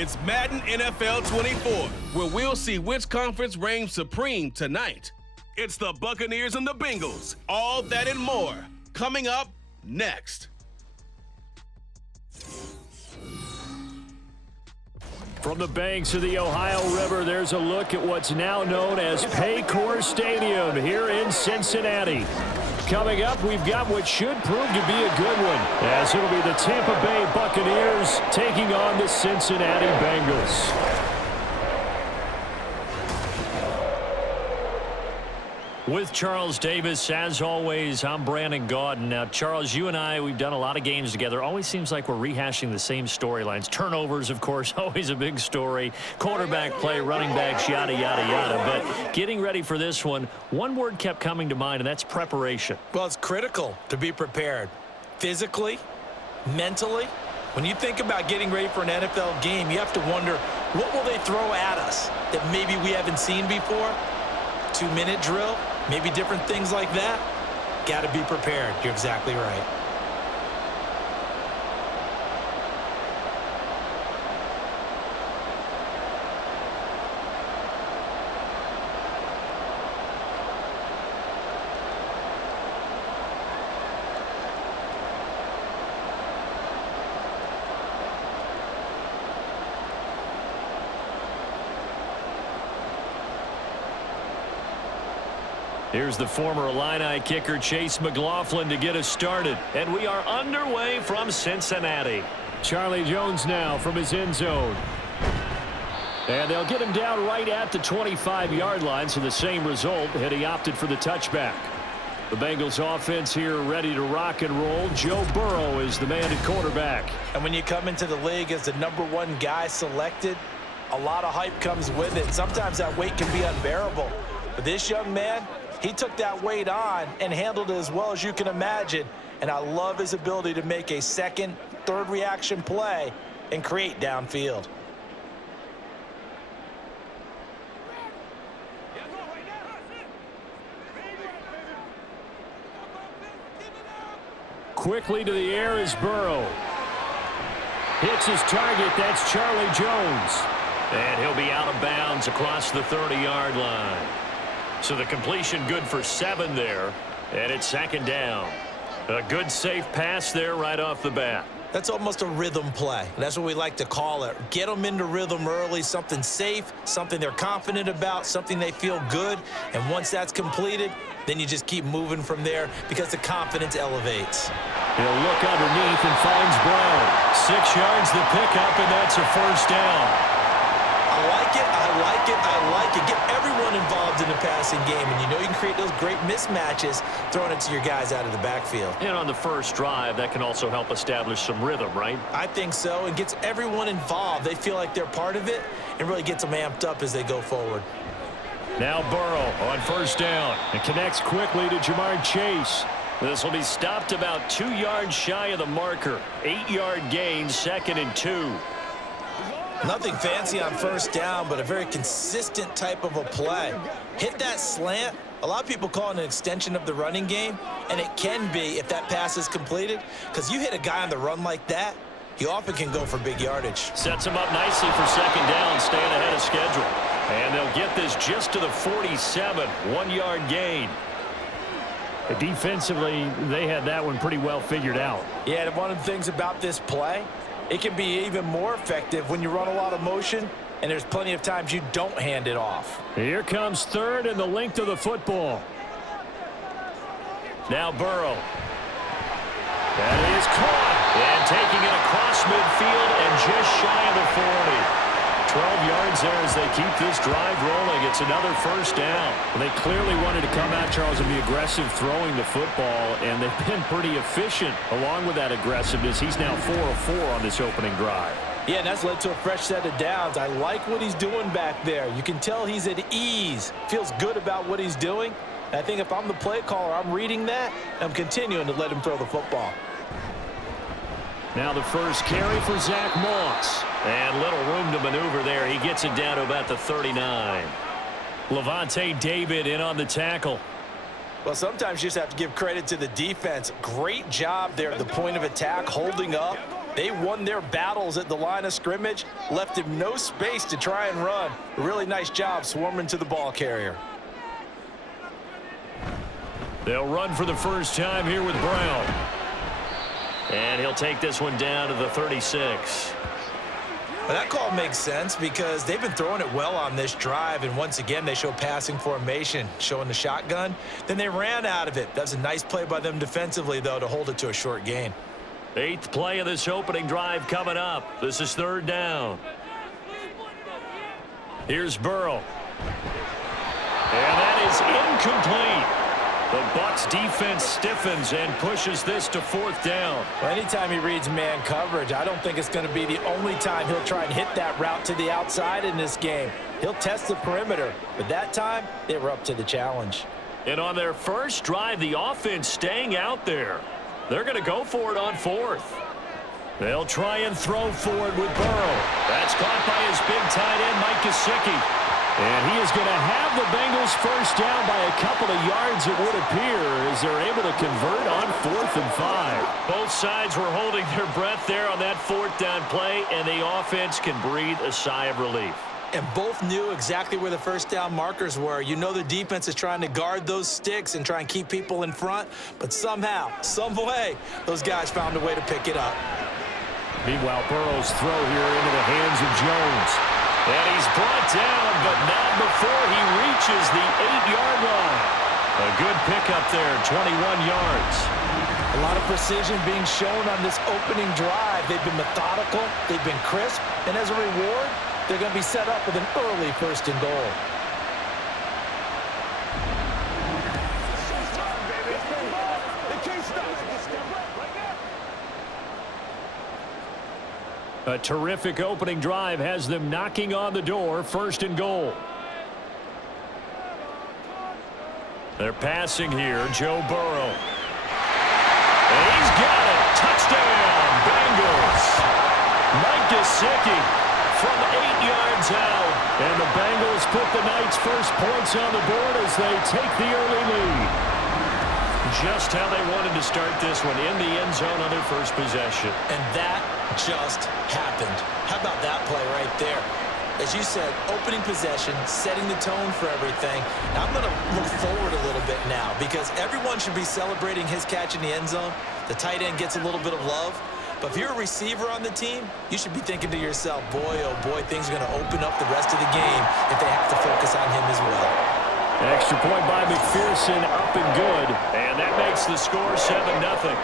It's Madden NFL 24, where we'll see which conference reigns supreme tonight. It's the Buccaneers and the Bengals. All that and more coming up next. From the banks of the Ohio River, there's a look at what's now known as Paycor Stadium here in Cincinnati. Coming up, we've got what should prove to be a good one, as it'll be the Tampa Bay Buccaneers taking on the Cincinnati Bengals. With Charles Davis, as always, I'm Brandon Gaudin. Now, Charles, you and I, we've done a lot of games together. Always seems like we're rehashing the same storylines. Turnovers, of course, always a big story. Quarterback play, running backs, yada, yada, yada. But getting ready for this one word kept coming to mind, and that's preparation. Well, it's critical to be prepared. Physically, mentally. When you think about getting ready for an NFL game, you have to wonder, what will they throw at us that maybe we haven't seen before? 2-minute drill? Maybe different things like that. Got to be prepared. You're exactly right. Here's the former Illini kicker Chase McLaughlin to get us started. And we are underway from Cincinnati. Charlie Jones now from his end zone. And they'll get him down right at the 25-yard line, so the same result, had he opted for the touchback. The Bengals offense here ready to rock and roll. Joe Burrow is the man at quarterback. And when you come into the league as the #1 guy selected, a lot of hype comes with it. Sometimes that weight can be unbearable. But this young man, he took that weight on and handled it as well as you can imagine. And I love his ability to make a second, third reaction play and create downfield. Quickly to the air is Burrow. Hits his target. That's Charlie Jones. And he'll be out of bounds across the 30-yard line. So the completion good for 7 there, and it's 2nd down. A good, safe pass there right off the bat. That's almost a rhythm play. That's what we like to call it. Get them into rhythm early, something safe, something they're confident about, something they feel good. And once that's completed, then you just keep moving from there because the confidence elevates. He'll look underneath and finds Brown. 6 yards the pickup, and that's a 1st down. I like it, I like it, I like it. Get everyone involved in the passing game, and you know you can create those great mismatches throwing it to your guys out of the backfield. And on the first drive, that can also help establish some rhythm, right? I think so, and gets everyone involved. They feel like they're part of it, and really gets them amped up as they go forward. Now Burrow on 1st down, and connects quickly to Jamar Chase. This will be stopped about 2 yards shy of the marker. 8-yard gain, 2nd and 2. Nothing fancy on 1st down, but a very consistent type of a play. Hit that slant. A lot of people call it an extension of the running game, and it can be if that pass is completed, because you hit a guy on the run like that, he often can go for big yardage. Sets him up nicely for 2nd down, staying ahead of schedule. And they'll get this just to the 47, 1-yard gain. Defensively, they had that one pretty well figured out. Yeah, and one of the things about this play, it can be even more effective when you run a lot of motion, and there's plenty of times you don't hand it off. Here comes 3rd and the length of the football. Now Burrow. That is caught. And taking it across midfield and just shy of the 40. 12 yards there as they keep this drive rolling. It's another 1st down. Well, they clearly wanted to come out, Charles, and be aggressive throwing the football, and they've been pretty efficient along with that aggressiveness. He's now 4 of 4 on this opening drive. Yeah, and that's led to a fresh set of downs. I like what he's doing back there. You can tell he's at ease. Feels good about what he's doing. And I think if I'm the play caller, I'm reading that, and I'm continuing to let him throw the football. Now the first carry for Zach Moss. And little room to maneuver there. He gets it down to about the 39. Levante David in on the tackle. Well, sometimes you just have to give credit to the defense. Great job there at the point of attack, holding up, They won their battles at the line of scrimmage, left him no space to try and run. A really nice job swarming to the ball carrier. They'll run for the first time here with Brown. And he'll take this one down to the 36. Well, that call makes sense because they've been throwing it well on this drive, and once again they show passing formation, showing the shotgun. Then they ran out of it. That was a nice play by them defensively, though, to hold it to a short gain. 8th play of this opening drive coming up. This is 3rd down. Here's Burrow. And that is incomplete. The Bucs defense stiffens and pushes this to 4th down. Well, anytime he reads man coverage, I don't think it's going to be the only time he'll try and hit that route to the outside in this game. He'll test the perimeter, but that time they were up to the challenge. And on their first drive, the offense staying out there. They're going to go for it on 4th. They'll try and throw forward with Burrow. That's caught by his big tight end, Mike Gesicki. And he is going to have the Bengals first down by a couple of yards, it would appear, as they're able to convert on 4th and 5. Both sides were holding their breath there on that 4th down play, and the offense can breathe a sigh of relief. And both knew exactly where the first down markers were. You know the defense is trying to guard those sticks and try and keep people in front, but somehow, some way, those guys found a way to pick it up. Meanwhile, Burrow's throw here into the hands of Jones. And he's brought down, but not before he reaches the 8-yard line. A good pickup there, 21 yards. A lot of precision being shown on this opening drive. They've been methodical, they've been crisp, and as a reward, they're going to be set up with an early 1st and goal. A terrific opening drive has them knocking on the door, 1st and goal. They're passing here, Joe Burrow. And he's got it. Touchdown, Bengals. Mike Gesicki from 8 yards out. And the Bengals put the Knights' first points on the board as they take the early lead. Just how they wanted to start this one, in the end zone on their first possession. And that just happened. How about that play right there? As you said, opening possession, setting the tone for everything. Now I'm going to look forward a little bit now because everyone should be celebrating his catch in the end zone. The tight end gets a little bit of love. But if you're a receiver on the team, you should be thinking to yourself, boy, oh boy, things are going to open up the rest of the game if they have to focus on him as well. Extra point by McPherson, up and good. And that makes the score 7-0.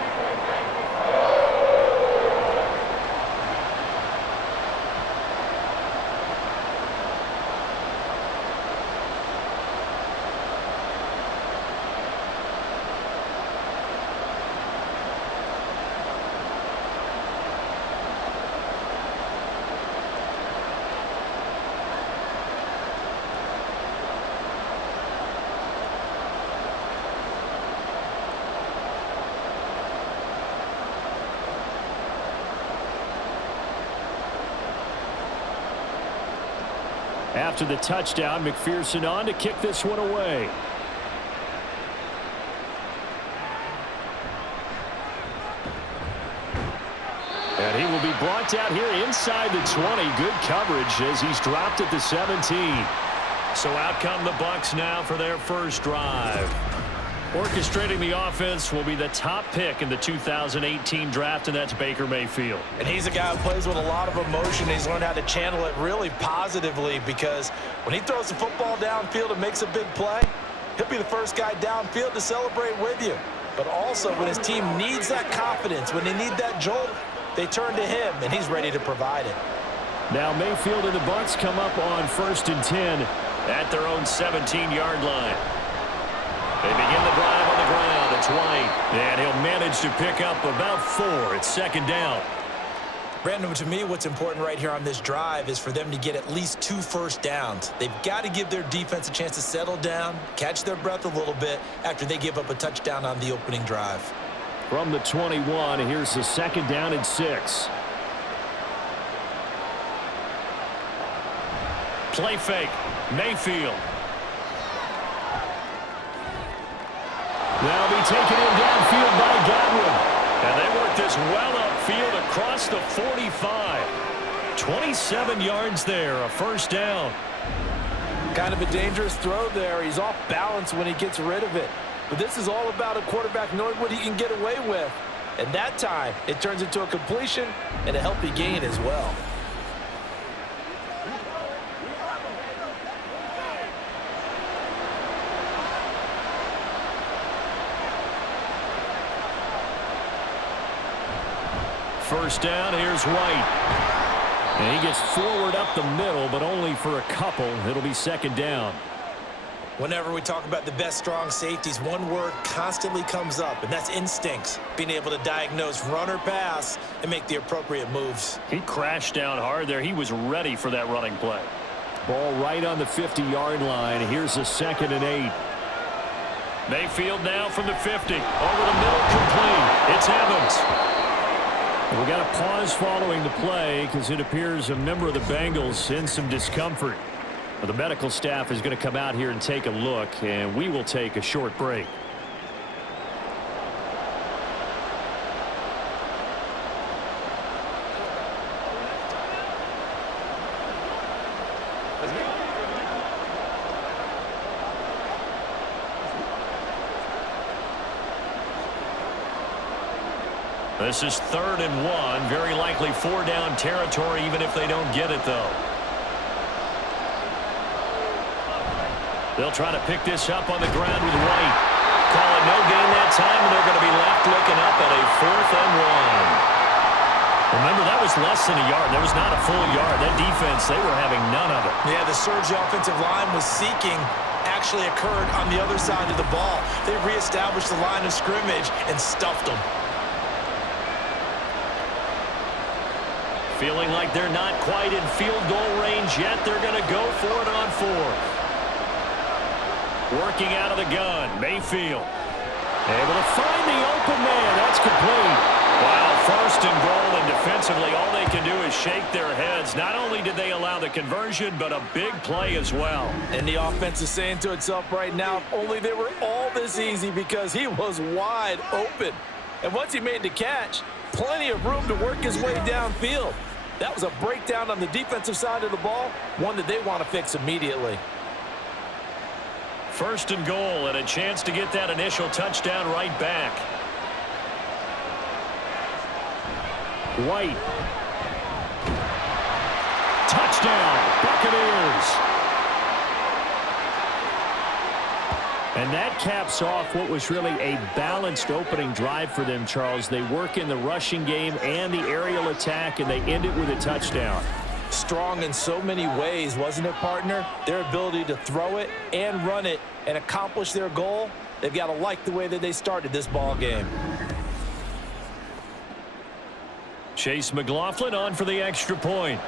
After the touchdown, McPherson on to kick this one away. And he will be brought down here inside the 20. Good coverage as he's dropped at the 17. So out come the Bucs now for their first drive. Orchestrating the offense will be the top pick in the 2018 draft, and that's Baker Mayfield. And he's a guy who plays with a lot of emotion. He's learned how to channel it really positively because when he throws the football downfield and makes a big play, he'll be the first guy downfield to celebrate with you. But also when his team needs that confidence, when they need that jolt, they turn to him, and he's ready to provide it. Now Mayfield and the Bucs come up on 1st and 10 at their own 17-yard line. They begin the drive on the ground. It's White, and he'll manage to pick up about 4. It's 2nd down. Brandon, to me, what's important right here on this drive is for them to get at least 2 first downs. They've got to give their defense a chance to settle down, catch their breath a little bit after they give up a touchdown on the opening drive. From the 21, here's the 2nd down and 6. Play fake. Mayfield. Now be taken in downfield by Godwin. And they work this well field across the 45. 27 yards there, a first down. Kind of a dangerous throw there. He's off balance when he gets rid of it. But this is all about a quarterback knowing what he can get away with. And that time, it turns into a completion and a healthy gain as well. First down, here's White. And he gets forward up the middle, but only for a couple. It'll be second down. Whenever we talk about the best strong safeties, one word constantly comes up, and that's instincts. Being able to diagnose run or pass and make the appropriate moves. He crashed down hard there. He was ready for that running play. Ball right on the 50-yard line. Here's a 2nd and 8. Mayfield now from the 50. Over the middle, complete. It's Evans. We got a pause following the play because it appears a member of the Bengals in some discomfort. The medical staff is going to come out here and take a look, and we will take a short break. This is 3rd and 1. Very likely 4-down territory, even if they don't get it, though. They'll try to pick this up on the ground with White. Call it no gain that time, and they're going to be left looking up at a 4th and 1. Remember, that was less than a yard. That was not a full yard. That defense, they were having none of it. Yeah, the surge the offensive line was seeking actually occurred on the other side of the ball. They reestablished the line of scrimmage and stuffed them. Feeling like they're not quite in field goal range yet. They're going to go for it on 4th. Working out of the gun, Mayfield. Able to find the open man. That's complete. Wow, 1st and goal, and defensively all they can do is shake their heads. Not only did they allow the conversion, but a big play as well. And the offense is saying to itself right now, if only they were all this easy, because he was wide open. And once he made the catch, plenty of room to work his way downfield. That was a breakdown on the defensive side of the ball, one that they want to fix immediately. 1st and goal, and a chance to get that initial touchdown right back. White. Touchdown, Buccaneers. And that caps off what was really a balanced opening drive for them, Charles. They work in the rushing game and the aerial attack, and they end it with a touchdown. Strong in so many ways, wasn't it, partner? Their ability to throw it and run it and accomplish their goal, they've got to like the way that they started this ball game. Chase McLaughlin on for the extra point.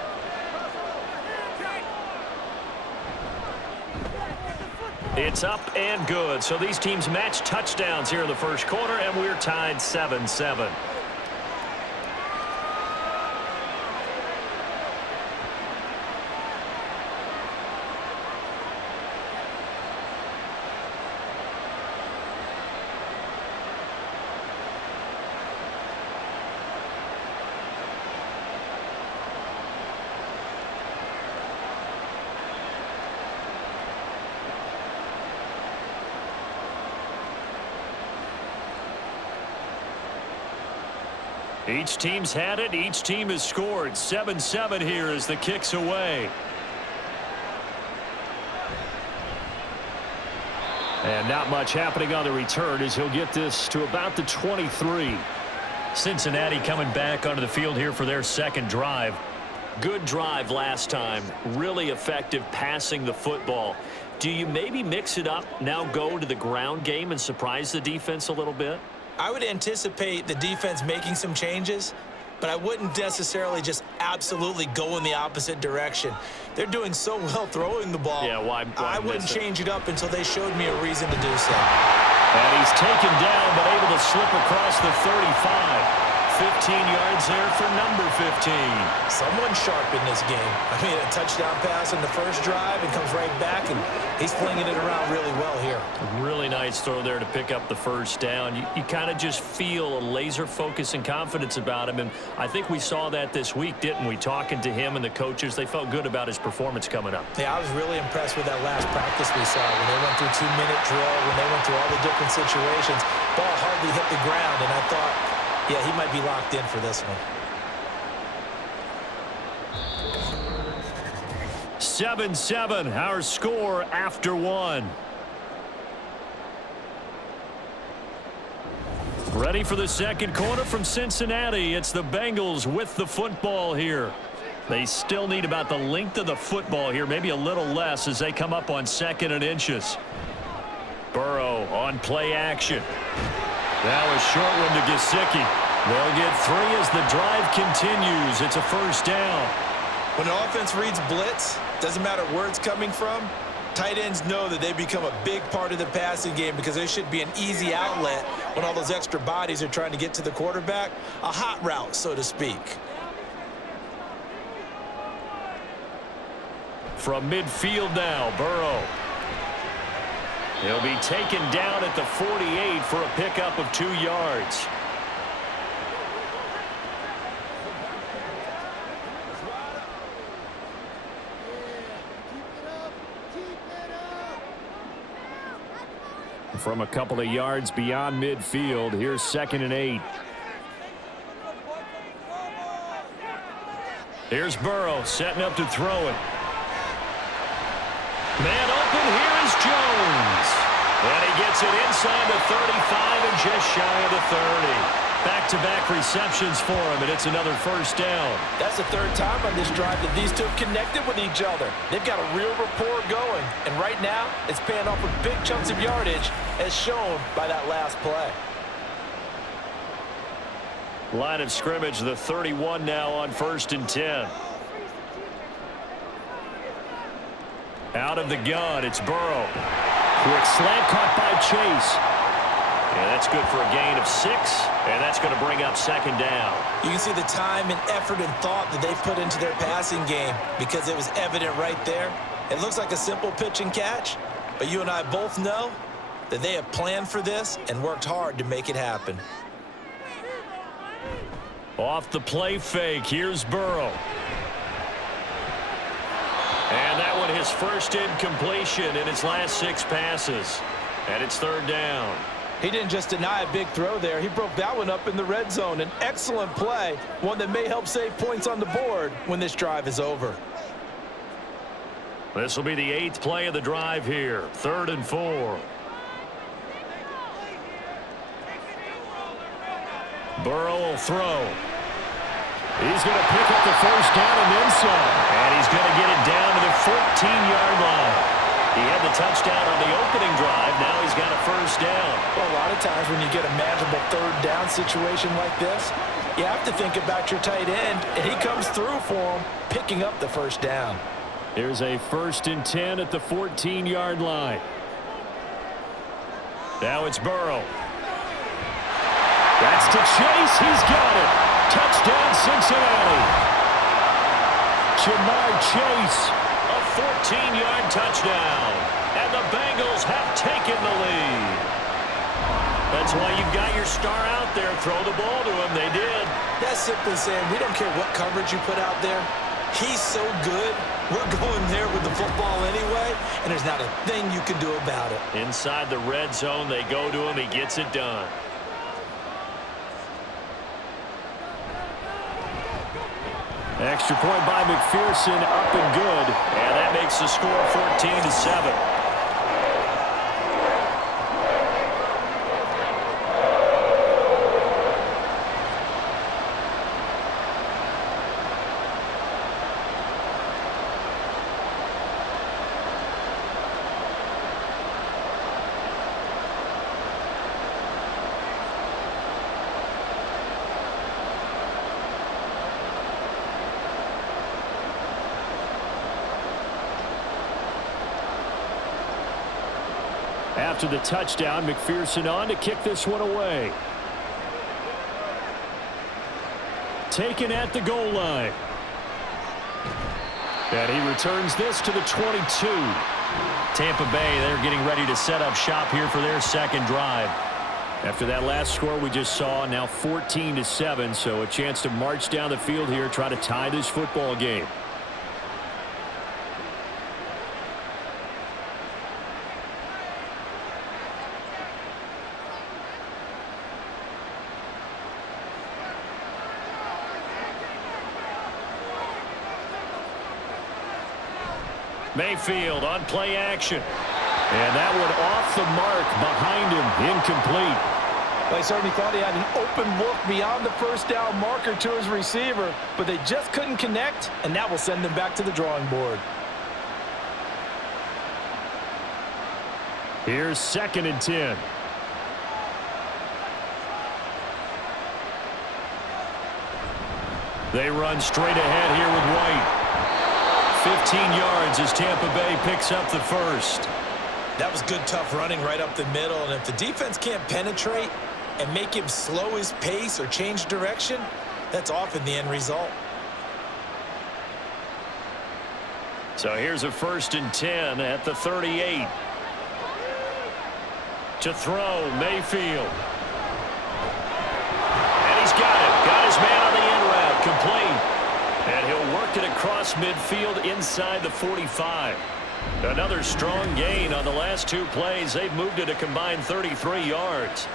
It's up and good. So these teams match touchdowns here in the first quarter, and we're tied 7-7. Each team's had it. Each team has scored. 7-7 here as the kick's away. And not much happening on the return as he'll get this to about the 23. Cincinnati coming back onto the field here for their second drive. Good drive last time. Really effective passing the football. Do you maybe mix it up, now go to the ground game and surprise the defense a little bit? I would anticipate the defense making some changes, but I wouldn't necessarily just absolutely go in the opposite direction. They're doing so well throwing the ball. Yeah, why I wouldn't change it up until they showed me a reason to do so. And he's taken down, but able to slip across the 35. 15 yards there for number 15. Someone sharp in this game. I mean, a touchdown pass in the first drive and comes right back, and he's flinging it around really well here. Really nice throw there to pick up the first down. You kind of just feel a laser focus and confidence about him, and I think we saw that this week, didn't we? Talking to him and the coaches, they felt good about his performance coming up. Yeah, I was really impressed with that last practice we saw when they went through 2-minute drill, when they went through all the different situations. Ball hardly hit the ground, and I thought, yeah, he might be locked in for this one. 7-7, our score after one. Ready for the second quarter from Cincinnati. It's the Bengals with the football here. They still need about the length of the football here, maybe a little less as they come up on 2nd and inches. Burrow on play action. Now a short one to Gesicki. They'll get 3 as the drive continues. It's a first down. When an offense reads blitz, doesn't matter where it's coming from, tight ends know that they become a big part of the passing game because there should be an easy outlet when all those extra bodies are trying to get to the quarterback. A hot route, so to speak. From midfield now, Burrow. He'll be taken down at the 48 for a pickup of 2 yards. From a couple of yards beyond midfield, here's 2nd and 8. Here's Burrow setting up to throw it. Man open, here is Jones. And he gets it inside the 35 and just shy of the 30. Back-to-back receptions for him, and it's another first down. That's the 3rd time on this drive that these two have connected with each other. They've got a real rapport going, and right now it's paying off with big chunks of yardage as shown by that last play. Line of scrimmage, the 31 now on 1st and 10. Out of the gun, it's Burrow. Quick slant caught by Chase. And that's good for a gain of 6, and that's going to bring up 2nd down. You can see the time and effort and thought that they've put into their passing game because it was evident right there. It looks like a simple pitch and catch, but you and I both know that they have planned for this and worked hard to make it happen. Off the play fake, here's Burrow. And that one his first incompletion in his last 6 passes. And it's 3rd down. He didn't just deny a big throw there. He broke that one up in the red zone. An excellent play, one that may help save points on the board when this drive is over. This will be the 8th play of the drive here. 3rd and 4. Burrow will throw. He's going to pick up the first down and then some. And he's going to get it down to the 14-yard line. He had the touchdown on the opening drive. Now he's got a first down. Well, a lot of times when you get a manageable 3rd down situation like this, you have to think about your tight end, and he comes through for him, picking up the first down. Here's a 1st and 10 at the 14-yard line. Now it's Burrow. That's to Chase. He's got it. Touchdown, Cincinnati. Jamar Chase. A 14-yard touchdown. And the Bengals have taken the lead. That's why you've got your star out there. Throw the ball to him. They did. That's simply saying we don't care what coverage you put out there. He's so good. We're going there with the football anyway, and there's not a thing you can do about it. Inside the red zone, they go to him. He gets it done. Extra point by McPherson, up and good. And that makes the score 14-7. After the touchdown, McPherson on to kick this one away. taken at the goal line. And he returns this to the 22. Tampa Bay, they're getting ready to set up shop here for their second drive. After that last score we just saw, now 14-7, so a chance to march down the field here, try to tie this football game. Mayfield on play action. And that one off the mark behind him, incomplete. They certainly thought he had an open look beyond the first down marker to his receiver, but they just couldn't connect, and that will send them back to the drawing board. Here's 2nd and 10. They run straight ahead here with White. 15 yards as Tampa Bay picks up the first. That was good, tough running right up the middle, and if the defense can't penetrate and make him slow his pace or change direction, that's often the end result. So here's a 1st and 10 at the 38. To throw, Mayfield. And he's got it. Got his man on the in route, complete. And he'll work it across midfield inside the 45. Another strong gain on the last 2 plays. They've moved it a combined 33 yards.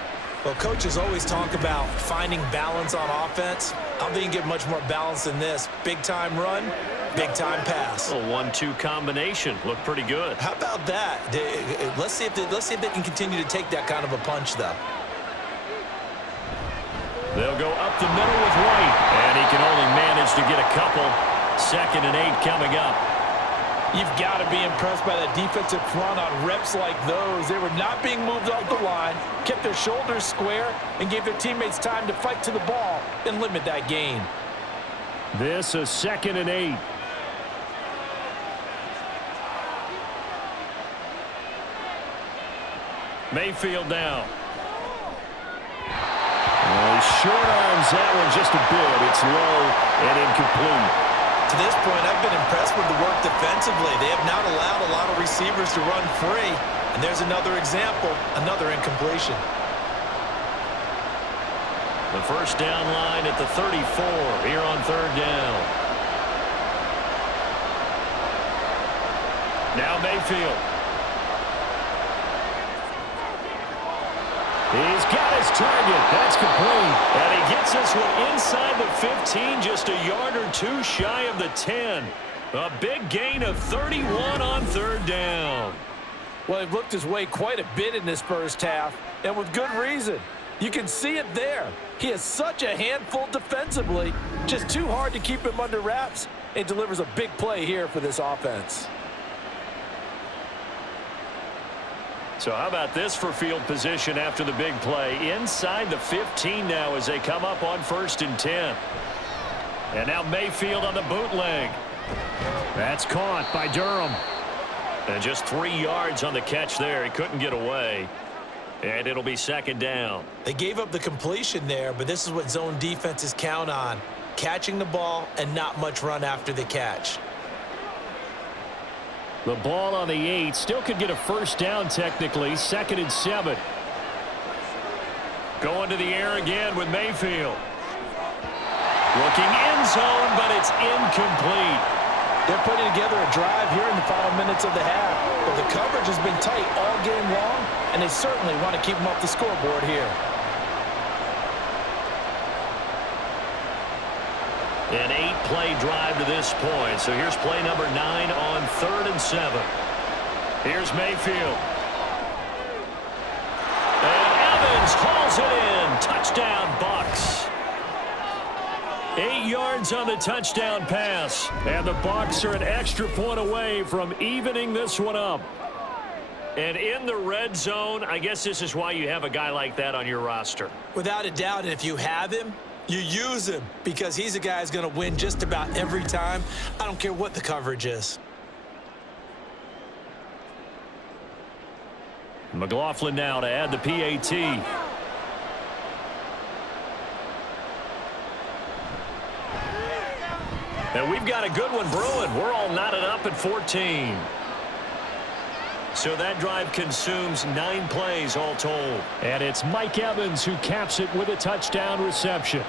Well, coaches always talk about finding balance on offense. I don't think you can get much more balance than this. Big-time run, big-time pass. A 1-2 combination. Looked pretty good. How about that? Let's see if they can continue to take that kind of a punch, though. They'll go up the middle with White, and he can only manage to get a couple. 2nd and 8 coming up. You've got to be impressed by that defensive front on reps like those. They were not being moved off the line, kept their shoulders square, and gave their teammates time to fight to the ball and limit that gain. This a 2nd and 8. Mayfield now. Short arms that one just a bit. It's low and incomplete. To this point, I've been impressed with the work defensively. They have not allowed a lot of receivers to run free. And there's another example, another incompletion. The first down line at the 34 here on 3rd down. Now Mayfield. He's got his target. That's complete. And he gets this one inside the 15, just a yard or 2 shy of the 10. A big gain of 31 on 3rd down. Well, he looked his way quite a bit in this first half, and with good reason. You can see it there. He is such a handful defensively, just too hard to keep him under wraps, and delivers a big play here for this offense. So how about this for field position after the big play? Inside the 15 now as they come up on 1st and 10. And now Mayfield on the bootleg. That's caught by Durham. And just 3 yards on the catch there. He couldn't get away. And it'll be 2nd down. They gave up the completion there, but this is what zone defenses count on. Catching the ball and not much run after the catch. The ball on the 8. Still could get a 1st down technically. 2nd and 7. Going to the air again with Mayfield. Looking end zone, but it's incomplete. They're putting together a drive here in the final minutes of the half. But the coverage has been tight all game long, and they certainly want to keep them off the scoreboard here. An 8-play drive to this point. So here's play number 9 on 3rd and 7. Here's Mayfield. And Evans hauls it in. Touchdown, Bucs. 8 yards on the touchdown pass. And the Bucs are an extra point away from evening this one up. And in the red zone, I guess this is why you have a guy like that on your roster. Without a doubt, and if you have him, you use him because he's a guy who's going to win just about every time. I don't care what the coverage is. McLaughlin now to add the PAT. And we've got a good one brewing. We're all knotted up at 14. So that drive consumes 9 plays all told. And it's Mike Evans who caps it with a touchdown reception.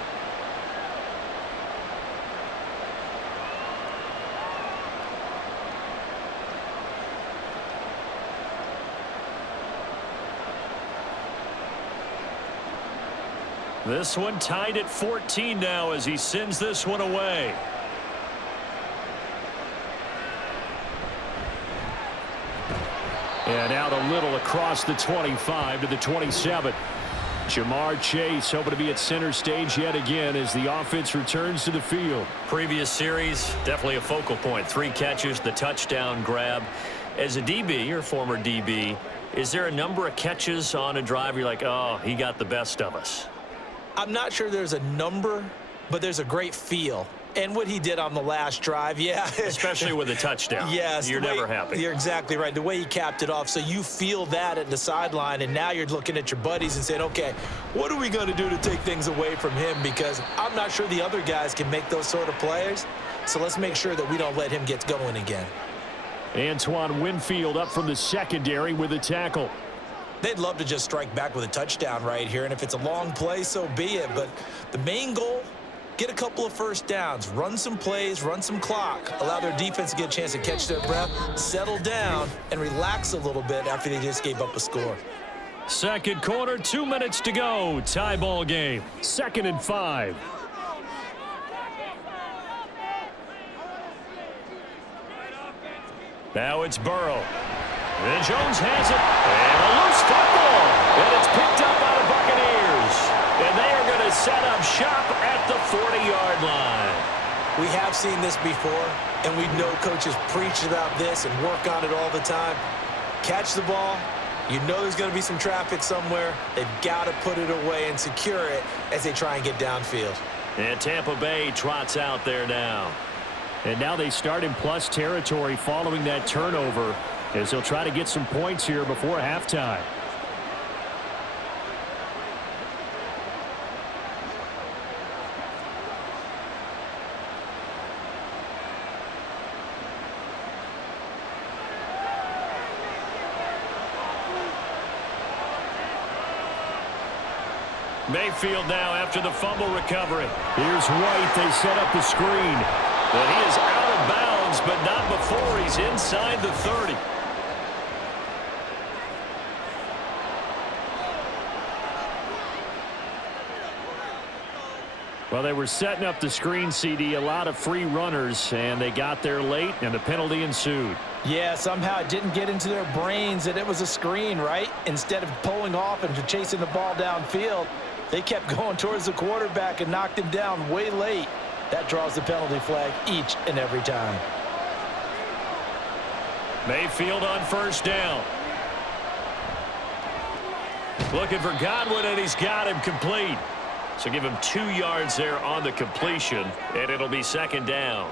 This one tied at 14 now as he sends this one away. And out a little across the 25 to the 27. Jamar Chase hoping to be at center stage yet again as the offense returns to the field. Previous series, definitely a focal point. 3 catches, the touchdown grab. As a DB, or former DB, is there a number of catches on a drive you're like, oh, he got the best of us? I'm not sure there's a number, but there's a great feel. And what he did on the last drive, yeah. Especially with a touchdown. Yes. You're never happy. You're exactly right. The way he capped it off, so you feel that at the sideline, and now you're looking at your buddies and saying, okay, what are we going to do to take things away from him? Because I'm not sure the other guys can make those sort of plays. So let's make sure that we don't let him get going again. Antoine Winfield up from the secondary with a tackle. They'd love to just strike back with a touchdown right here, and if it's a long play, so be it. But the main goal, get a couple of first downs, run some plays, run some clock, allow their defense to get a chance to catch their breath, settle down, and relax a little bit after they just gave up a score. Second quarter, 2 minutes to go. Tie ball game. 2nd and 5. Now it's Burrow. And Jones has it. And a loose football. And it's picked up by the Buccaneers. And they are going to set up shop at the 40-yard line. We have seen this before, and we know coaches preach about this and work on it all the time. Catch the ball. You know there's going to be some traffic somewhere. They've got to put it away and secure it as they try and get downfield. And Tampa Bay trots out there now. And now they start in plus territory following that turnover as they'll try to get some points here before halftime. Mayfield now after the fumble recovery. Here's White. They set up the screen. But he is out of bounds, but not before he's inside the 30. Well, they were setting up the screen, CD, a lot of free runners, and they got there late, and the penalty ensued. Yeah, somehow it didn't get into their brains that it was a screen, right? Instead of pulling off and chasing the ball downfield, they kept going towards the quarterback and knocked him down way late. That draws the penalty flag each and every time. Mayfield on first down. Looking for Godwin, and he's got him complete. So give him 2 yards there on the completion, and it'll be second down.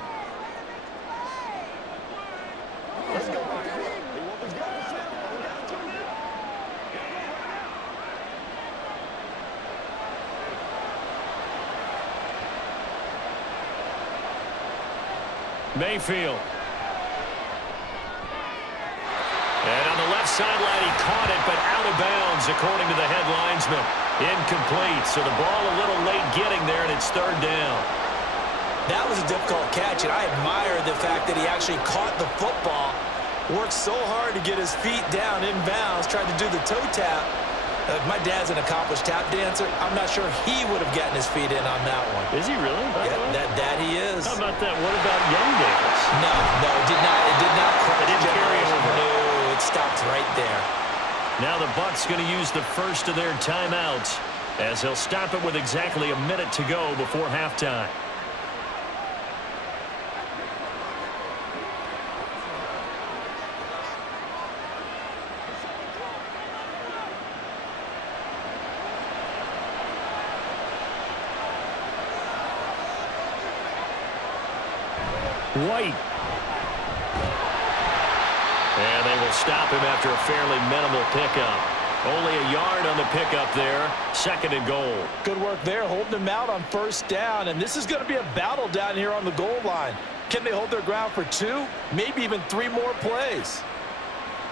Mayfield. And on the left sideline, he caught it, but out of bounds, according to the head linesman. Incomplete, so the ball a little late getting there, and it's third down. That was a difficult catch, and I admire the fact that he actually caught the football, worked so hard to get his feet down in bounds, tried to do the toe tap. My dad's an accomplished tap dancer. I'm not sure he would have gotten his feet in on that one. Is he really? Yeah, that he is. How about that? What about Young Davis? No, it did not. It did not. It didn't carry over. No, it stopped right there. Now the Bucs going to use the first of their timeouts as they'll stop it with exactly a minute to go before halftime. White. And they will stop him after a fairly minimal pickup. Only a yard on the pickup there. 2nd and goal. Good work there, holding them out on 1st down. And this is going to be a battle down here on the goal line. Can they hold their ground for 2, maybe even 3 more plays?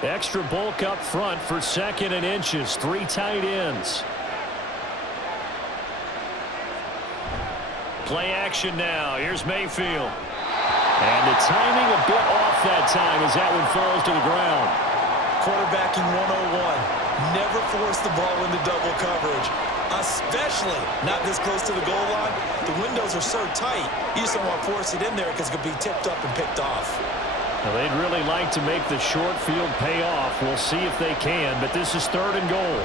Extra bulk up front for 2nd and inches. 3 tight ends. Play action now. Here's Mayfield. And the timing a bit off that time as that one falls to the ground. Quarterbacking 101. Never force the ball into double coverage, especially not this close to the goal line. The windows are so tight, you just don't want to force it in there because it could be tipped up and picked off. Now, they'd really like to make the short field pay off. We'll see if they can, but this is 3rd and goal.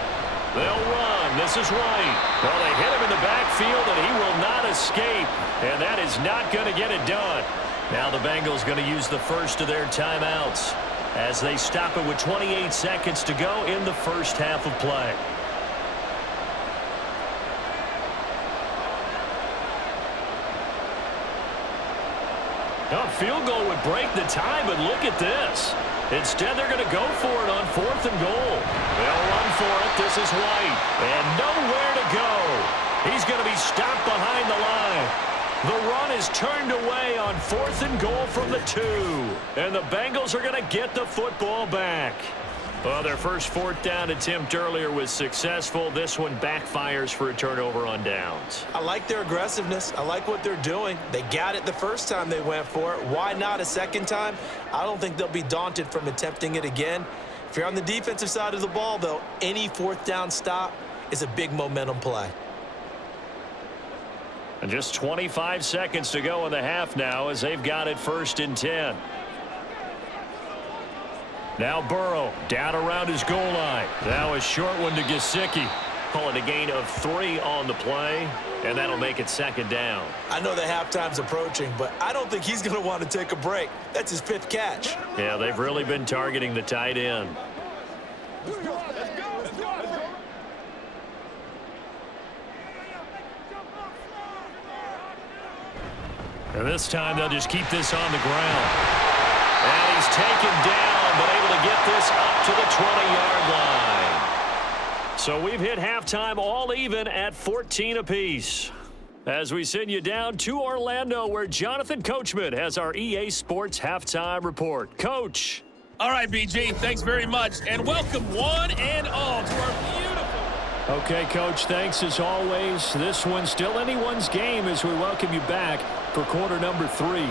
They'll run. This is White. Well, they hit him in the backfield, and he will not escape. And that is not going to get it done. Now the Bengals going to use the first of their timeouts as they stop it with 28 seconds to go in the first half of play. A field goal would break the tie, but look at this. Instead, they're going to go for it on 4th and goal. They'll run for it. This is White. And nowhere to go. He's going to be stopped behind the line. The run is turned away on 4th and goal from the 2. And the Bengals are going to get the football back. Well, their first 4th down attempt earlier was successful. This one backfires for a turnover on downs. I like their aggressiveness. I like what they're doing. They got it the first time they went for it. Why not a second time? I don't think they'll be daunted from attempting it again. If you're on the defensive side of the ball, though, any 4th down stop is a big momentum play. And just 25 seconds to go in the half now as they've got it 1st and 10. Now Burrow down around his goal line. Now a short one to Gesicki. Call it a gain of 3 on the play, and that'll make it 2nd down. I know the halftime's approaching, but I don't think he's going to want to take a break. That's his 5th catch. Yeah, they've really been targeting the tight end. And this time they'll just keep this on the ground. And he's taken down, but able to get this up to the 20-yard line. So we've hit halftime all even at 14 apiece. As we send you down to Orlando, where Jonathan Coachman has our EA Sports halftime report. Coach. All right, BG, thanks very much. And welcome one and all to our beautiful... Okay, Coach, thanks as always. This one's still anyone's game as we welcome you back for quarter number 3.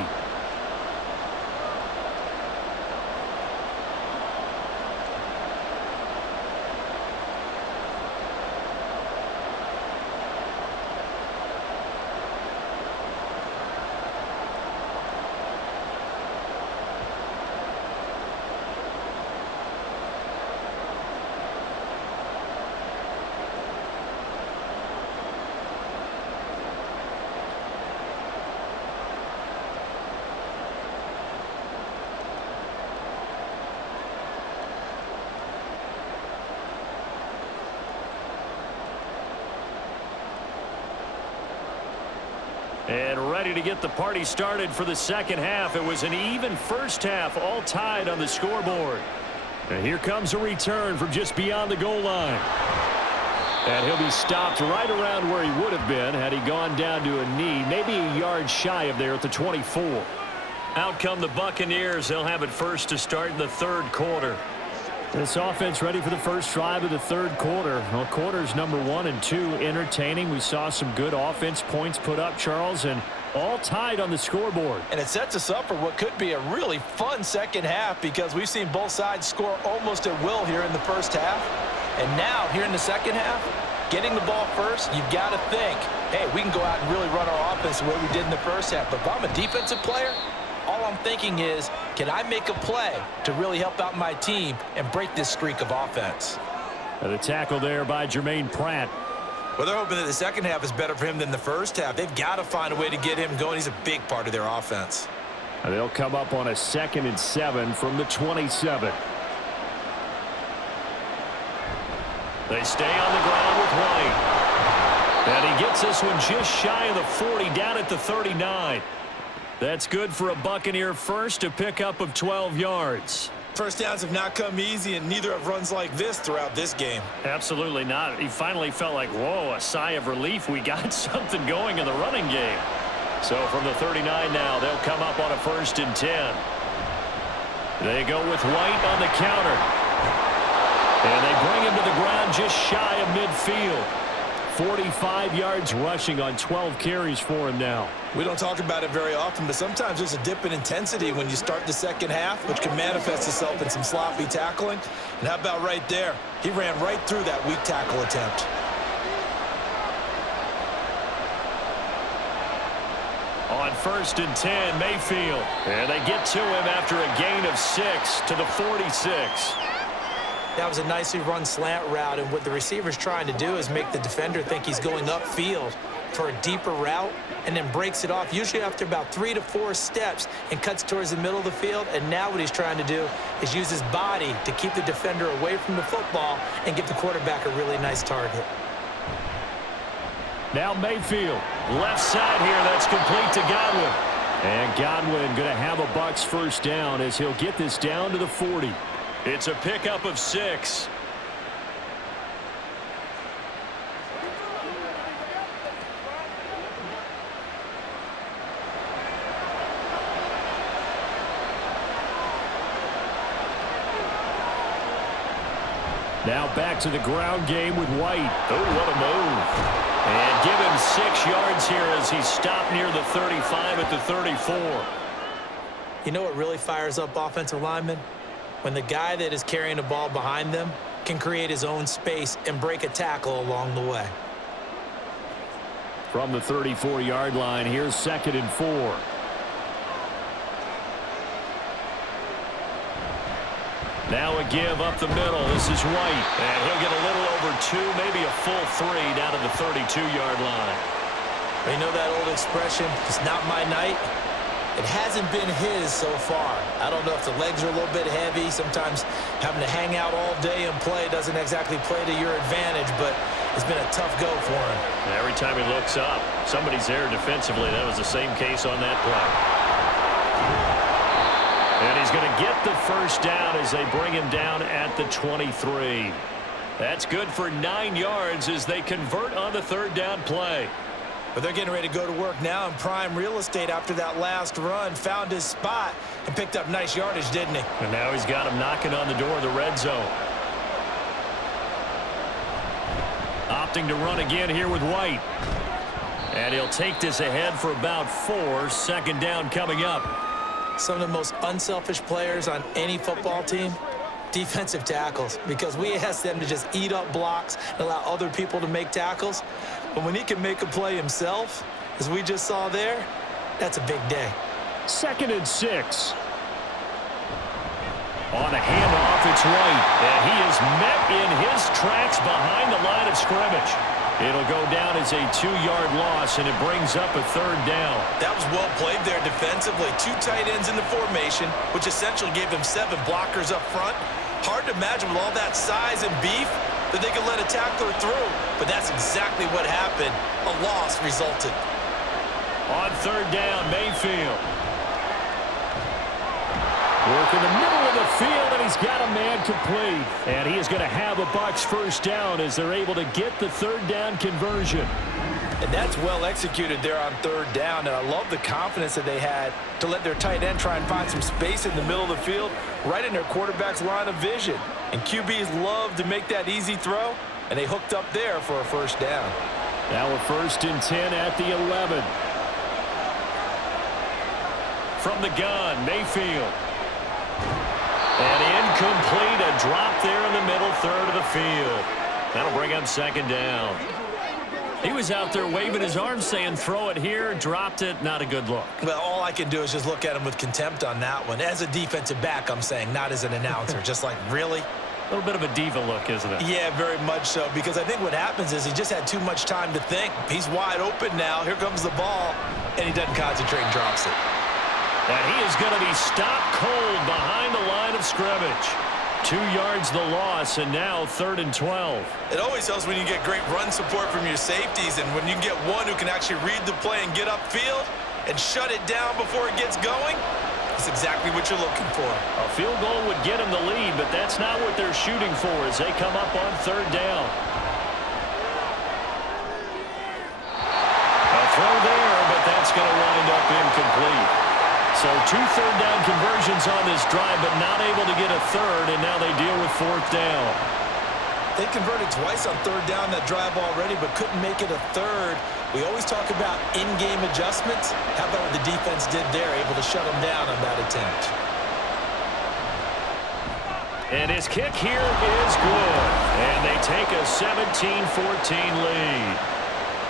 And ready to get the party started for the second half. It was an even first half, all tied on the scoreboard. And here comes a return from just beyond the goal line. And he'll be stopped right around where he would have been had he gone down to a knee, maybe a yard shy of there at the 24. Out come the Buccaneers. They'll have it first to start in the third quarter. This offense ready for the first drive of the third quarter. Well, quarters number 1 and 2 entertaining. We saw some good offense points put up, Charles, and all tied on the scoreboard. And it sets us up for what could be a really fun second half because we've seen both sides score almost at will here in the first half. And now, here in the second half, getting the ball first, you've got to think, hey, we can go out and really run our offense the way we did in the first half. But if I'm a defensive player, all I'm thinking is, can I make a play to really help out my team and break this streak of offense? And the tackle there by Jermaine Pratt. Well, they're hoping that the second half is better for him than the first half. They've got to find a way to get him going. He's a big part of their offense. And they'll come up on a 2nd and 7 from the 27. They stay on the ground with White. And he gets this one just shy of the 40, down at the 39. That's good for a Buccaneer first, a pickup of 12 yards. First downs have not come easy, and neither have runs like this throughout this game. Absolutely not. He finally felt like, whoa, a sigh of relief. We got something going in the running game. So from the 39 now, they'll come up on a 1st and 10. They go with White on the counter. And they bring him to the ground just shy of midfield. 45 yards rushing on 12 carries for him now. We don't talk about it very often, but sometimes there's a dip in intensity when you start the second half, which can manifest itself in some sloppy tackling. And how about right there? He ran right through that weak tackle attempt. On 1st and 10, Mayfield. And they get to him after a gain of 6 to the 46. That was a nicely run slant route, and what the receiver's trying to do is make the defender think he's going upfield for a deeper route and then breaks it off, usually after about 3 to 4 steps, and cuts towards the middle of the field. And now what he's trying to do is use his body to keep the defender away from the football and give the quarterback a really nice target. Now Mayfield, left side here, that's complete to Godwin. And Godwin going to have a Bucs 1st down as he'll get this down to the 40. It's a pickup of 6. Now back to the ground game with White. Oh, what a move. And give him 6 yards here as he's stopped near the 35 at the 34. You know what really fires up offensive linemen? When the guy that is carrying the ball behind them can create his own space and break a tackle along the way. From the 34-yard line, here's 2nd and 4. Now a give up the middle. This is White. And he'll get a little over 2, maybe a full 3 down to the 32-yard line. You know that old expression, it's not my night? It hasn't been his so far. I don't know if the legs are a little bit heavy. Sometimes having to hang out all day and play doesn't exactly play to your advantage, but it's been a tough go for him. Every time he looks up, somebody's there defensively. That was the same case on that play. And he's going to get the 1st down as they bring him down at the 23. That's good for 9 yards as they convert on the 3rd down play. But they're getting ready to go to work now in prime real estate after that last run. Found his spot and picked up nice yardage, didn't he? And now he's got him knocking on the door of the red zone. Opting to run again here with White. And he'll take this ahead for about 4. 2nd down coming up. Some of the most unselfish players on any football team, defensive tackles, because we ask them to just eat up blocks and allow other people to make tackles. But when he can make a play himself, as we just saw there, that's a big day. 2nd and 6. On a handoff, it's White. And he is met in his tracks behind the line of scrimmage. It'll go down as a 2-yard loss, and it brings up a 3rd down. That was well played there defensively. 2 tight ends in the formation, which essentially gave them 7 blockers up front. Hard to imagine with all that size and beef that they could let a tackler through, but that's exactly what happened. A loss resulted. On 3rd down, Mayfield. Work in the middle of the field, and he's got a man complete. And he is going to have a Bucs 1st down as they're able to get the 3rd down conversion. And that's well executed there on 3rd down. And I love the confidence that they had to let their tight end try and find some space in the middle of the field, right in their quarterback's line of vision. And QBs love to make that easy throw, and they hooked up there for a 1st down. Now a 1st and 10 at the 11. From the gun, Mayfield. And incomplete, a drop there in the middle 3rd of the field. That'll bring up 2nd down. He was out there waving his arms saying, throw it here, dropped it, not a good look. Well, all I can do is just look at him with contempt on that one. As a defensive back, I'm saying, not as an announcer. Just like, really? A little bit of a diva look, isn't it? Yeah, very much so, because I think what happens is he just had too much time to think. He's wide open now. Here comes the ball, and he doesn't concentrate and drops it. And he is going to be stopped cold behind the line of scrimmage. 2 yards the loss, and now 3rd and 12. It always helps when you get great run support from your safeties, and when you get one who can actually read the play and get upfield and shut it down before it gets going, That's exactly what you're looking for. A field goal would get them the lead, but that's not what they're shooting for as they come up on third down. A throw there, but that's going to wind up incomplete. So 2 third-down conversions on this drive, but not able to get a third, and now they deal with fourth down. They converted twice on third down that drive already, but couldn't make it a third. We always talk about in-game adjustments. How about what the defense did there, able to shut them down on that attempt? And his kick here is good. And they take a 17-14 lead.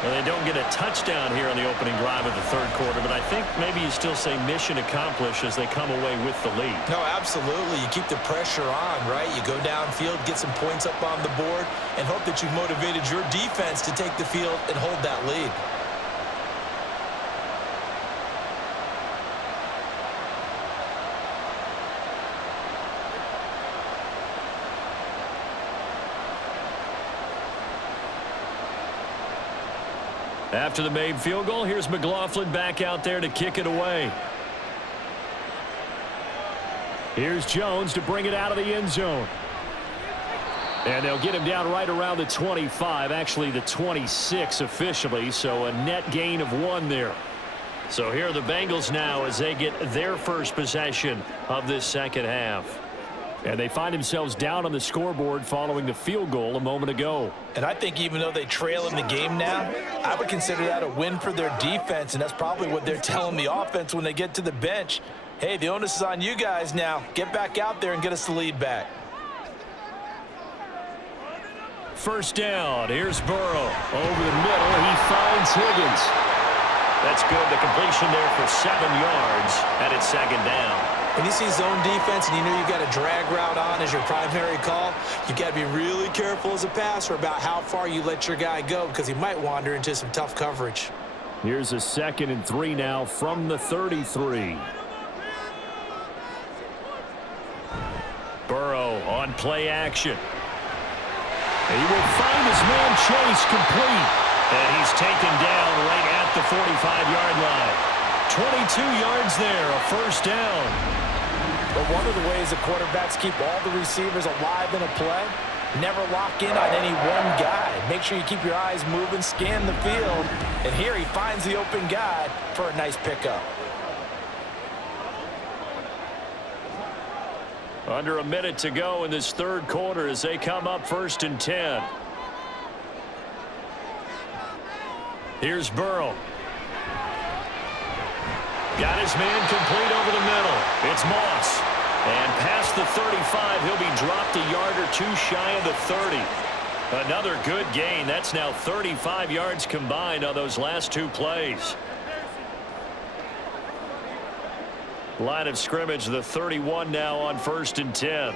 Well, they don't get a touchdown here on the opening drive of the third quarter, but I think maybe you still say mission accomplished as they come away with the lead. No, absolutely. You keep the pressure on, right? You go downfield, get some points up on the board, and hope that you've motivated your defense to take the field and hold that lead. After the made field goal, here's McLaughlin back out there to kick it away. Here's Jones to bring it out of the end zone. And they'll get him down right around the 25, actually the 26 officially, so a net gain of 1 there. So here are the Bengals now as they get their first possession of this second half. And they find themselves down on the scoreboard following the field goal a moment ago. And I think even though they trail in the game now, I would consider that a win for their defense, and that's probably what they're telling the offense when they get to the bench. Hey, the onus is on you guys now. Get back out there and get us the lead back. First down. Here's Burrow. Over the middle, he finds Higgins. That's good. The completion there for 7 yards, and it's second down. When you see zone defense and you know you've got a drag route on as your primary call, you've got to be really careful as a passer about how far you let your guy go because he might wander into some tough coverage. Here's a 2nd and 3 now from the 33. Burrow on play action. He will find his man Chase complete. And he's taken down right at the 45-yard line. 22 yards there, a first down. But one of the ways the quarterbacks keep all the receivers alive in a play, never lock in on any one guy. Make sure you keep your eyes moving, scan the field, and here he finds the open guy for a nice pickup. Under a minute to go in this third quarter as they come up 1st and 10. Here's Burrow. Got his man complete over the middle. It's Moss. And past the 35, he'll be dropped a yard or 2 shy of the 30. Another good gain. That's now 35 yards combined on those last 2 plays. Line of scrimmage, the 31 now on 1st and 10.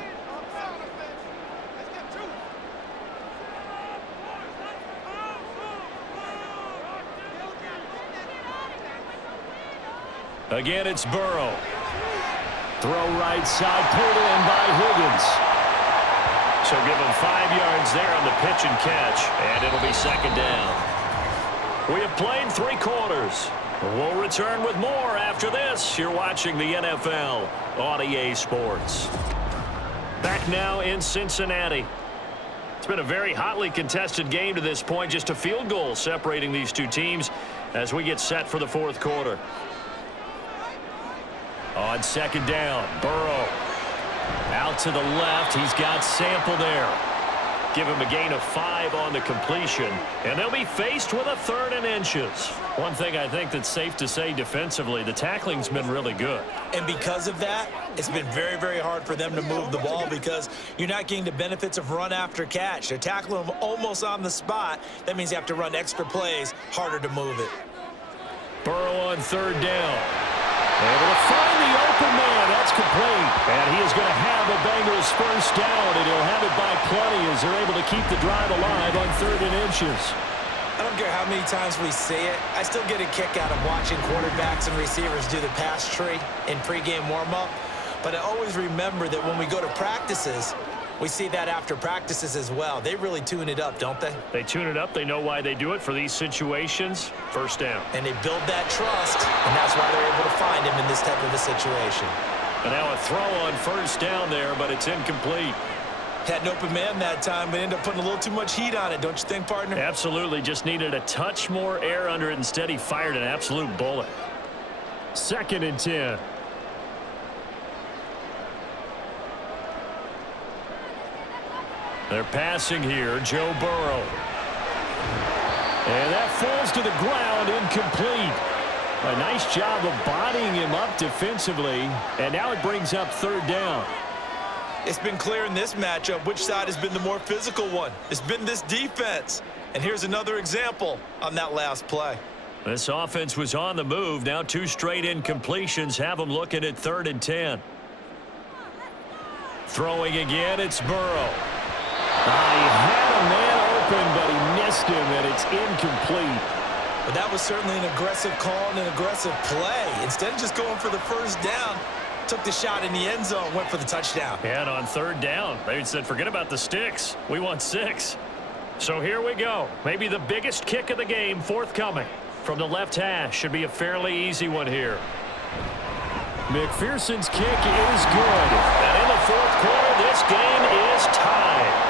Again, it's Burrow. Throw right side, pulled in by Higgins. So give him 5 yards there on the pitch and catch, and it'll be second down. We have played 3 quarters. We'll return with more after this. You're watching the NFL on EA Sports. Back now in Cincinnati. It's been a very hotly contested game to this point. Just a field goal separating these 2 teams as we get set for the fourth quarter. On second down, Burrow. Out to the left. He's got Sample there. Give him a gain of 5 on the completion. And they'll be faced with a 3rd and inches. One thing I think that's safe to say defensively, the tackling's been really good. And because of that, it's been very, very hard for them to move the ball because you're not getting the benefits of run after catch. They're tackling them almost on the spot. That means you have to run extra plays, harder to move it. Burrow on 3rd down. Able to find the open man. That's complete. And he is going to have the Bengals first down, and he'll have it by plenty as they're able to keep the drive alive on 3rd and inches. I don't care how many times we say it. I still get a kick out of watching quarterbacks and receivers do the pass tree in pregame warm-up. But I always remember that when we go to practices, We see that after practices as well. They really tune it up, don't they? They tune it up. They know why they do it for these situations. First down. And they build that trust, and that's why they're able to find him in this type of a situation. And now a throw on first down there, but it's incomplete. Had an open man that time, but ended up putting a little too much heat on it, don't you think, partner? Absolutely. Just needed a touch more air under it. Instead, he fired an absolute bullet. 2nd and 10. They're passing here. Joe Burrow. And that falls to the ground, incomplete. A nice job of bodying him up defensively. And now it brings up 3rd down. It's been clear in this matchup which side has been the more physical one. It's been this defense. And here's another example on that last play. This offense was on the move. Now 2 straight incompletions have them looking at 3rd and 10. Throwing again, it's Burrow. He had a man open, but he missed him, and it's incomplete. But that was certainly an aggressive call and an aggressive play. Instead of just going for the first down, took the shot in the end zone, went for the touchdown. And on 3rd down, they said, forget about the sticks. We want 6. So here we go. Maybe the biggest kick of the game forthcoming. From the left hash, should be a fairly easy one here. McPherson's kick is good. And in the 4th quarter, this game is tied.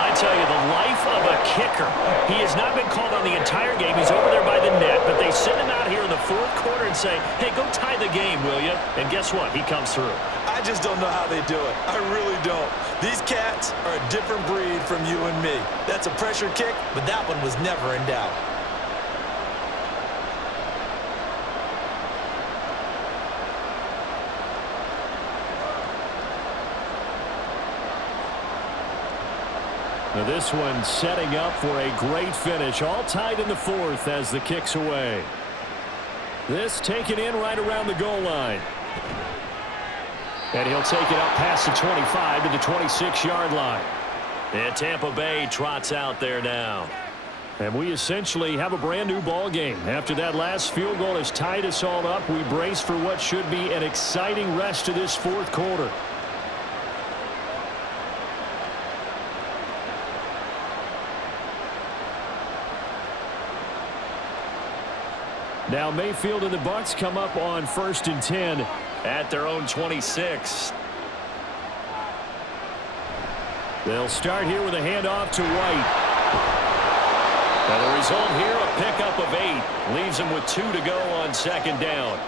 I tell you, the life of a kicker. He has not been called on the entire game. He's over there by the net, but they send him out here in the 4th quarter and say, hey, go tie the game, will you? And guess what? He comes through. I just don't know how they do it. I really don't. These cats are a different breed from you and me. That's a pressure kick, but that one was never in doubt. Now this one setting up for a great finish. All tied in the 4th as the kick's away. This taken in right around the goal line. And he'll take it up past the 25 to the 26-yard line. And Tampa Bay trots out there now. And we essentially have a brand new ball game. After that last field goal has tied us all up, we brace for what should be an exciting rest to this 4th quarter. Now Mayfield and the Bucs come up on 1st and 10 at their own 26. They'll start here with a handoff to White. And the result here, a pickup of 8. Leaves them with 2 to go on 2nd down.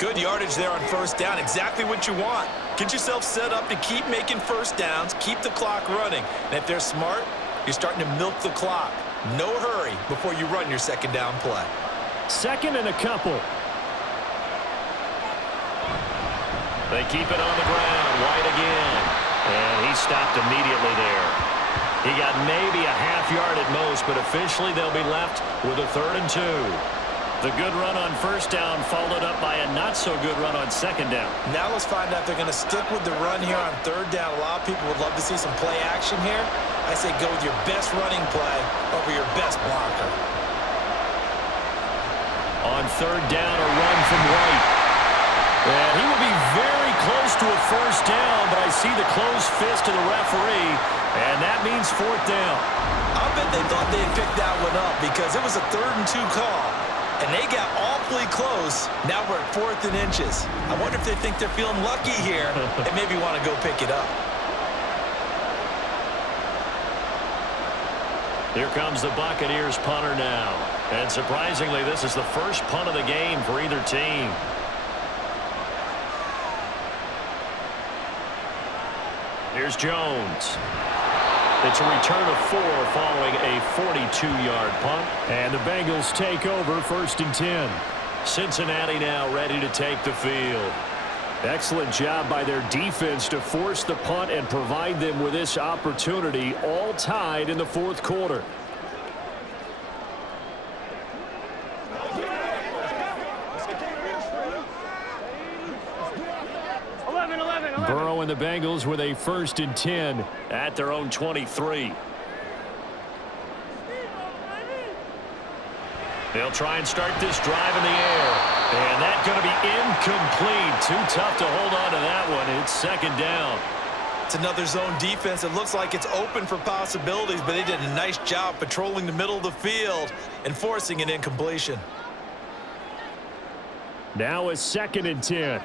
Good yardage there on 1st down. Exactly what you want. Get yourself set up to keep making 1st downs, keep the clock running. And if they're smart, you're starting to milk the clock. No hurry before you run your 2nd down play. 2nd and a couple. They keep it on the ground. White again. And he stopped immediately there. He got maybe a half yard at most, but officially they'll be left with a 3rd and 2. The good run on 1st down followed up by a not-so-good run on 2nd down. Now let's find out if they're going to stick with the run here on 3rd down. A lot of people would love to see some play action here. I say go with your best running play over your best blocker. On 3rd down, a run from White. And he will be very close to a 1st down, but I see the closed fist of the referee, and that means 4th down. I bet they thought they had picked that one up because it was a 3rd and 2 call, and they got awfully close. Now we're at 4th and inches. I wonder if they think they're feeling lucky here and maybe want to go pick it up. Here comes the Buccaneers punter now. And surprisingly, this is the first punt of the game for either team. Here's Jones. It's a return of 4 following a 42-yard punt. And the Bengals take over 1st and 10. Cincinnati now ready to take the field. Excellent job by their defense to force the punt and provide them with this opportunity, all tied in the 4th quarter. Burrow and the Bengals with a 1st and 10 at their own 23. They'll try and start this drive in the air. And that's going to be incomplete. Too tough to hold on to that one. It's 2nd down. It's another zone defense. It looks like it's open for possibilities, but they did a nice job patrolling the middle of the field and forcing an incompletion. Now a 2nd and 10.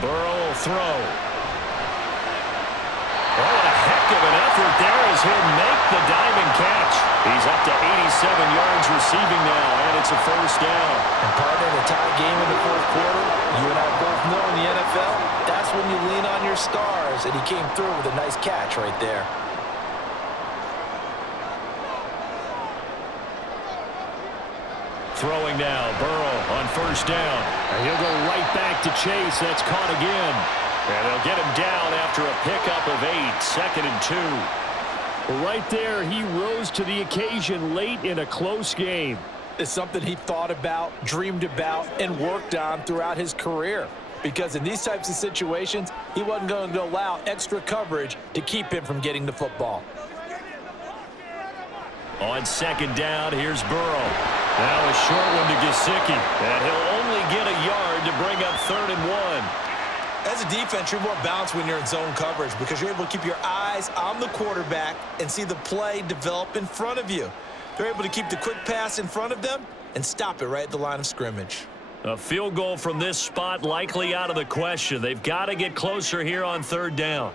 Burrow will throw. Oh, what a heck of an effort there as he'll make the diving catch. He's up to 87 yards receiving now, and it's a 1st down. And partner, in a tie game in the 4th quarter, you and I both know in the NFL, that's when you lean on your stars, and he came through with a nice catch right there. Throwing now, Burrow on 1st down. And he'll go right back to Chase. That's caught again. And they'll get him down after a pickup of 8, 2nd and 2. Well, right there, he rose to the occasion late in a close game. It's something he thought about, dreamed about, and worked on throughout his career. Because in these types of situations, he wasn't going to allow extra coverage to keep him from getting the football. On 2nd down, here's Burrow. Now a short one to Gesicki. And he'll only get a yard to bring up 3rd and 1. As a defense, you're more balanced when you're in zone coverage because you're able to keep your eyes on the quarterback and see the play develop in front of you. They're able to keep the quick pass in front of them and stop it right at the line of scrimmage. A field goal from this spot likely out of the question. They've got to get closer here on 3rd down.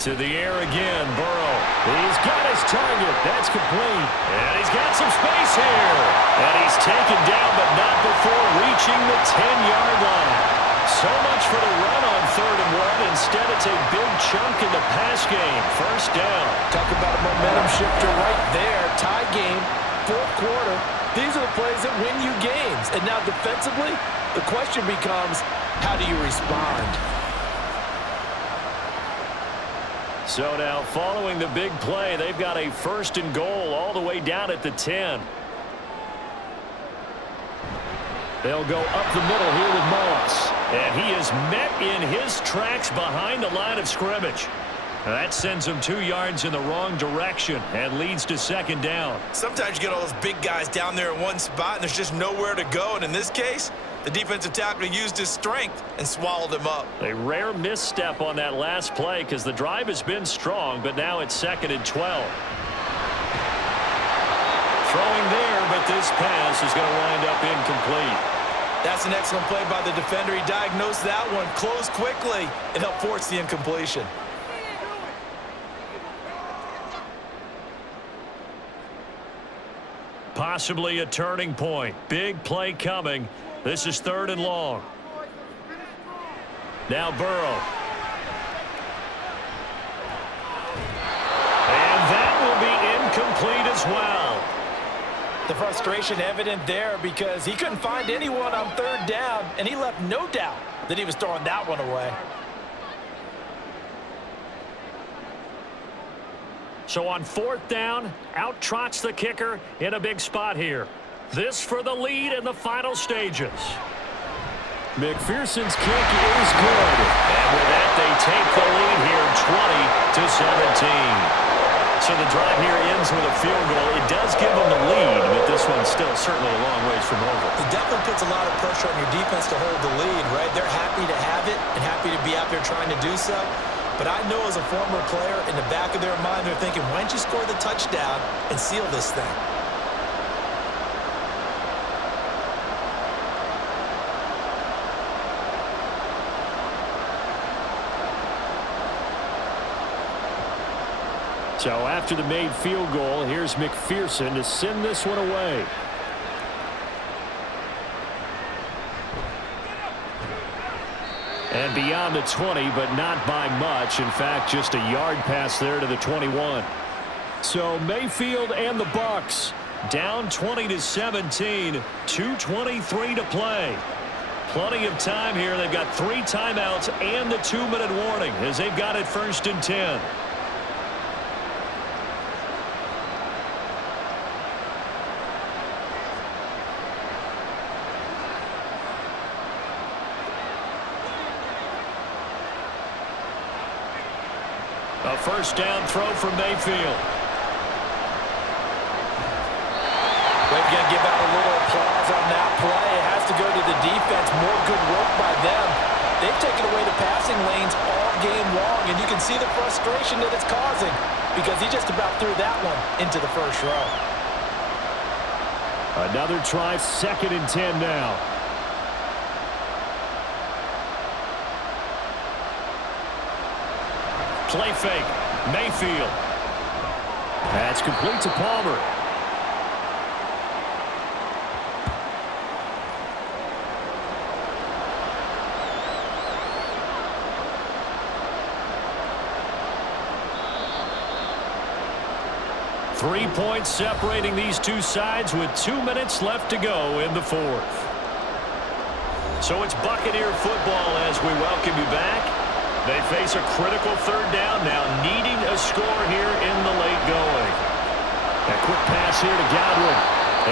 To the air again, Burrow. He's got his target. That's complete. And he's got some space here. And he's taken down, but not before reaching the 10-yard line. So much for the run on 3rd and 1. Instead, it's a big chunk in the pass game. 1st down. Talk about a momentum shifter right there. Tie game, 4th quarter. These are the plays that win you games. And now defensively, the question becomes, how do you respond? So now, following the big play, they've got a 1st and goal all the way down at the 10. They'll go up the middle here with Moss. And he is met in his tracks behind the line of scrimmage. That sends him 2 yards in the wrong direction and leads to 2nd down. Sometimes you get all those big guys down there in one spot, and there's just nowhere to go. And in this case, the defensive tackle used his strength and swallowed him up. A rare misstep on that last play because the drive has been strong, but now it's 2nd and 12. Throwing there, but this pass is going to wind up incomplete. That's an excellent play by the defender. He diagnosed that one, closed quickly, and helped force the incompletion. Possibly a turning point. Big play coming. This is 3rd and long. Now Burrow. And that will be incomplete as well. The frustration evident there because he couldn't find anyone on 3rd down, and he left no doubt that he was throwing that one away. So on 4th down, out trots the kicker in a big spot here. This for the lead in the final stages. McPherson's kick is good. And with that, they take the lead here 20-17. So the drive here ends with a field goal. It does give them the lead, but this one's still certainly a long ways from over. It definitely puts a lot of pressure on your defense to hold the lead, right? They're happy to have it and happy to be out there trying to do so. But I know as a former player, in the back of their mind, they're thinking, why don't you score the touchdown and seal this thing? So after the made field goal, here's McPherson to send this one away. And beyond the 20, but not by much. In fact, just a yard pass there to the 21. So Mayfield and the Bucs down 20-17, 2:23 to play. Plenty of time here. They've got 3 timeouts and the 2-minute warning as they've got it 1st and 10. A 1st down throw from Mayfield. We're going to give out a little applause on that play. It has to go to the defense. More good work by them. They've taken away the passing lanes all game long, and you can see the frustration that it's causing because he just about threw that one into the first row. Another try, 2nd and 10 now. Play fake, Mayfield. That's complete to Palmer. Three points separating these two sides with 2 minutes left to go in the 4th. So it's Buccaneer football as we welcome you back. They face a critical 3rd down now, needing a score here in the late going. A quick pass here to Godwin.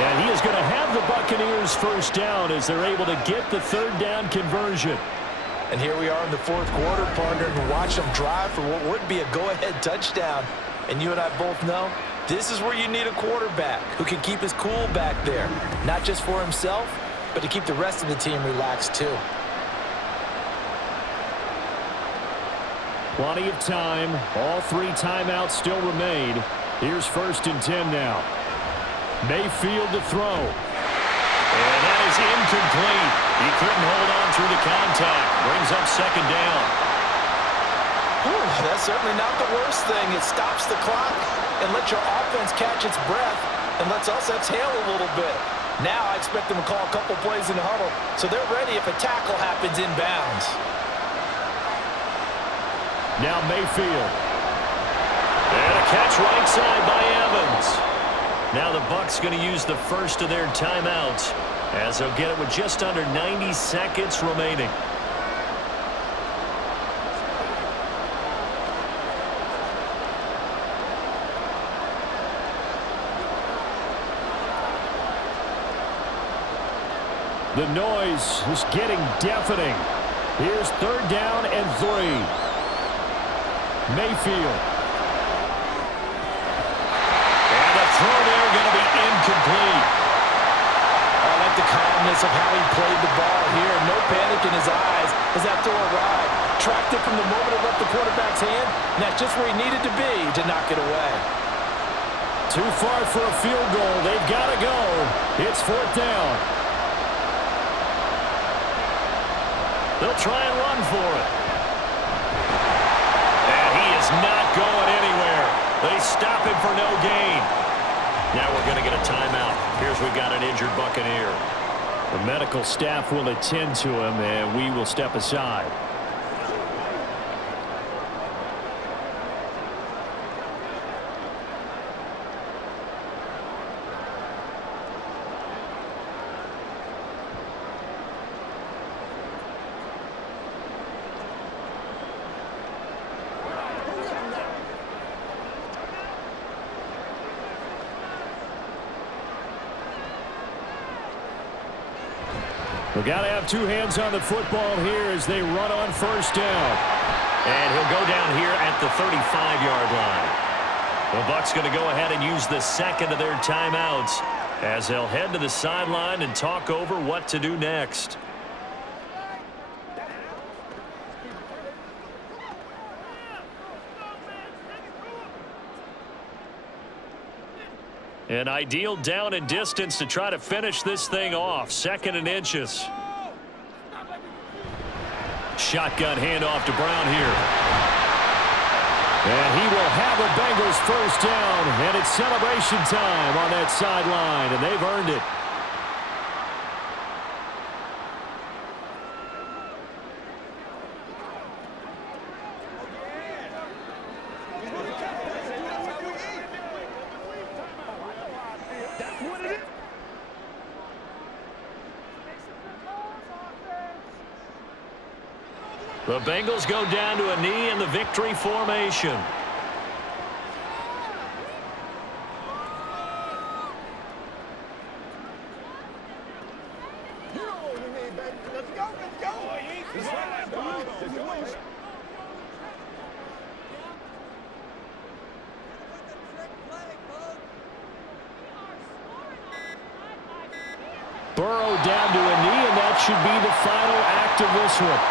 And he is going to have the Buccaneers 1st down as they're able to get the 3rd down conversion. And here we are in the 4th quarter, partner, and watch them drive for what would be a go-ahead touchdown. And you and I both know this is where you need a quarterback who can keep his cool back there, not just for himself, but to keep the rest of the team relaxed too. Plenty of time. All 3 timeouts still remain. Here's 1st and 10 now. Mayfield to throw. And that is incomplete. He couldn't hold on through the contact. Brings up 2nd down. Whew, that's certainly not the worst thing. It stops the clock and lets your offense catch its breath and lets us exhale a little bit. Now I expect them to call a couple plays in the huddle so they're ready if a tackle happens inbounds. Now Mayfield. And a catch right side by Evans. Now the Bucs going to use the first of their timeouts as they'll get it with just under 90 seconds remaining. The noise is getting deafening. Here's 3rd down and 3. Mayfield. And the throw there going to be incomplete. I like the calmness of how he played the ball here. No panic in his eyes as that throw arrived. Tracked it from the moment it left the quarterback's hand, and that's just where he needed to be to knock it away. Too far for a field goal. They've got to go. It's 4th down. They'll try and run for it. And he is not going anywhere. They stop him for no gain. Now we're going to get a timeout. Here's we've got an injured Buccaneer. The medical staff will attend to him, and we will step aside. We've got to have 2 hands on the football here as they run on 1st down. And he'll go down here at the 35-yard line. The Bucs going to go ahead and use the 2nd of their timeouts as they'll head to the sideline and talk over what to do next. An ideal down and distance to try to finish this thing off. 2nd and inches. Shotgun handoff to Brown here. And he will have the Bengals 1st down. And it's celebration time on that sideline. And they've earned it. The Bengals go down to a knee in the victory formation. Burrow down to a knee, and should be the final act of this one.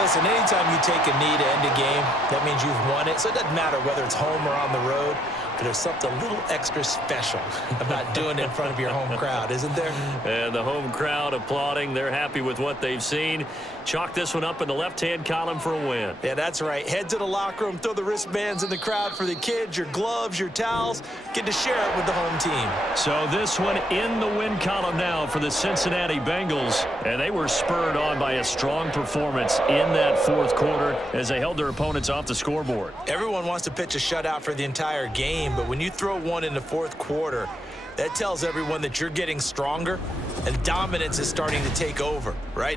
Listen, anytime you take a knee to end a game, that means you've won it. So it doesn't matter whether it's home or on the road. But there's something a little extra special about doing it in front of your home crowd, isn't there? And the home crowd applauding. They're happy with what they've seen. Chalk this one up in the left-hand column for a win. Yeah, that's right. Head to the locker room, throw the wristbands in the crowd for the kids, your gloves, your towels. Get to share it with the home team. So this one in the win column now for the Cincinnati Bengals. And they were spurred on by a strong performance in that fourth quarter as they held their opponents off the scoreboard. Everyone wants to pitch a shutout for the entire game, but when you throw one in the fourth quarter, that tells everyone that you're getting stronger and dominance is starting to take over, right?